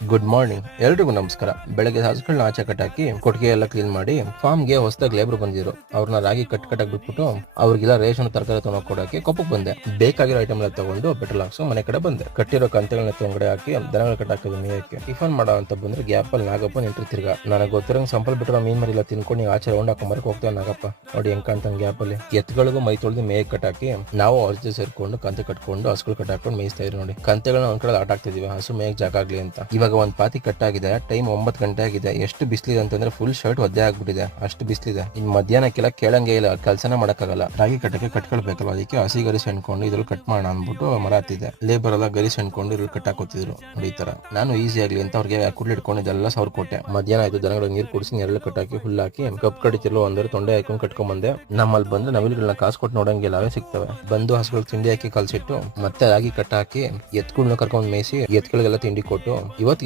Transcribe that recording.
Good morning ಎಲ್ರಿಗೂ ನಮಸ್ಕಾರ. ಬೆಳಗ್ಗೆ ಹಸುಗಳನ್ನ ಆಚೆ ಕಟ್ಟಾಕಿ ಕೊಟ್ಟಿಗೆ ಎಲ್ಲ ಕ್ಲೀನ್ ಮಾಡಿ ಫಾರ್ಮ್ಗೆ ಹೊಸದಾಗಿ ಲೇಬರ್ ಬಂದಿದ್ರು. ಅವ್ರನ್ನ ರಾಗಿ ಕಟ್ಟಾಕ್ ಬಿಟ್ಬಿಟ್ಟು ಅವ್ರಿಗೆಲ್ಲ ರೇಷನ್ ತರಕಾರಿ ತಗೊಂಡ್ ಕೊಡಕ್ಕೆ ಕೊಪ್ಪಕ್ಕೆ ಬಂದೆ. ಬೇಕಾಗಿರೋ ಐಟಮ್ ಎಲ್ಲ ತಗೊಂಡು ಪೆಟ್ರೋಲ್ ಹಾಕ್ಸೋ ಮನೆ ಕಡೆ ಬಂದೆ. ಕಟ್ಟಿರೋ ಕಂತೆಗಳನ್ನ ತೊಂಗಡೆ ಹಾಕಿ ದನಗಳ ಕಟ್ಟಾಕಿದ್ರು ಮೇಯಕ್ಕೆ. ಟಿಫನ್ ಮಾಡೋ ಅಂತ ಬಂದ್ರೆ ಗ್ಯಾಪ್ ಅಲ್ಲಿ ನಾಗಪ್ಪ ನಿಂತು ತಿರ್ಗ ನನಗೆ ಗೊತ್ತಿರಂಗ್ ಸಂಪಲ್ ಬಿಟ್ಟಿರೋ ಮೀನ್ ಮರಿಲ್ಲ ತಿನ್ಕೊಂಡು ನೀವು ಆಚೆ ರೌಂಡ್ ಹಾಕೊಂಬರಕ್ ಹೋಗ್ತೇವೆ. ನಾಗಪ್ಪ ನೋಡಿ ಹೆಂಗ್ ಕಾಣ್ತಾನೆ ಗ್ಯಾಪ್ ಅಲ್ಲಿ. ಎತ್ತುಗಳಿಗೂ ಮೈ ತೊಳೆದು ಮೇಯಕ್ಕೆ ಕಟ್ಟಾಕಿ ನಾವು ಅವ್ರ ಜೊತೆ ಸೇರ್ಕೊಂಡು ಕಂತೆ ಕಟ್ಕೊಂಡು ಹಸುಗಳು ಕಟ್ಟಾಕೊಂಡು ಮೇಯಿಸ್ತಾ ಇದ್ರು. ನೋಡಿ ಕಂತೆಗಳನ್ನ ಒಂದ್ ಕಡೆ ಆಟ ಆಡ್ತಿದೀವಿ ಹಸು ಮೇಯಕ್ ಜಾಗ ಆಗ್ಲಿ ಅಂತ. ಇವಾಗ ಒಂದ್ ಪಾತಿ ಕಟ್ಟಾಗಿದೆ. ಟೈಮ್ 9 ಗಂಟೆ ಆಗಿದೆ. ಎಷ್ಟು ಬಿಸಿಲಿದೆ ಅಂತಂದ್ರೆ ಫುಲ್ ಶರ್ಟ್ ಒದ್ದೆ ಆಗ್ಬಿಟ್ಟಿದೆ. ಅಷ್ಟು ಬಿಸಿಲಿದೆ. ಇನ್ ಮಧ್ಯಾಹ್ನಕ್ಕೆಲ್ಲ ಕೇಳಂಗೆ ಇಲ್ಲ, ಕೆಲಸನ ಮಾಡಕ್ಕಾಗಲ್ಲ. ರಾಗಿ ಕಟ್ಟಕ್ಕೆ ಕಟ್ಕೊಳ್ಬೇಕಲ್ಲ, ಅದಕ್ಕೆ ಹಸಿ ಗರಿಸಿ ಅನ್ಕೊಂಡು ಇದ್ರಲ್ಲಿ ಕಟ್ ಮಾಡೋಣ ಅನ್ಬಿಟ್ಟು ಮರ ಹತ್ತಿದೆ. ಲೇಬರ್ ಎಲ್ಲ ಗರಿಸಿ ಅನ್ಕೊಂಡು ಇದ್ರಲ್ಲಿ ಕಟ್ಟಾಕೋತಿದ್ರು. ನೋಡಿ ಈ ತರ ನಾನು ಈಸಿ ಆಗ್ಲಿ ಅಂತ ಅವ್ರಿಗೆ ಕುಡ್ಲಿ ಇಟ್ಕೊಂಡು ಇದೆಲ್ಲ ಸಾವಿರ ಕೊಟ್ಟೆ. ಮಧ್ಯಾಹ್ನ ಆಯ್ತು, ದನಗಳಿಗೆ ನೀರು ಕುಡಿಸಿ ನೆರಳು ಕಟ್ಟಾಕಿ ಹುಲ್ಲು ಹಾಕಿ ಕಪ್ ಕಡಿತಿರ್ಲೋ ಅಂದ್ರೆ ತೊಂಡೆ ಹಾಕೊಂಡು ಕಟ್ಕೊಂಡ್ ಬಂದೆ. ನಮ್ಮಲ್ಲಿ ಬಂದ್ರೆ ನವಿಲುಗಳನ್ನ ಕಾಸು ಕೊಟ್ಟು ನೋಡಂಗಿಲ್ಲ, ಅವೇ ಸಿಗ್ತವೆ. ಬಂದು ಹಸುಗಳು ತಿಂಡಿ ಹಾಕಿ ಕಲ್ಸಿಟ್ಟು ಮತ್ತೆ ರಾಗಿ ಕಟ್ಟಾಕಿ ಎತ್ಗಳನ್ನ ಕರ್ಕೊಂಡ್ ಮೇಯಿಸಿ ಎತ್ಗಳಿಗೆಲ್ಲ ತಿಂಡಿ ಕೊಟ್ಟು ಇವತ್ತು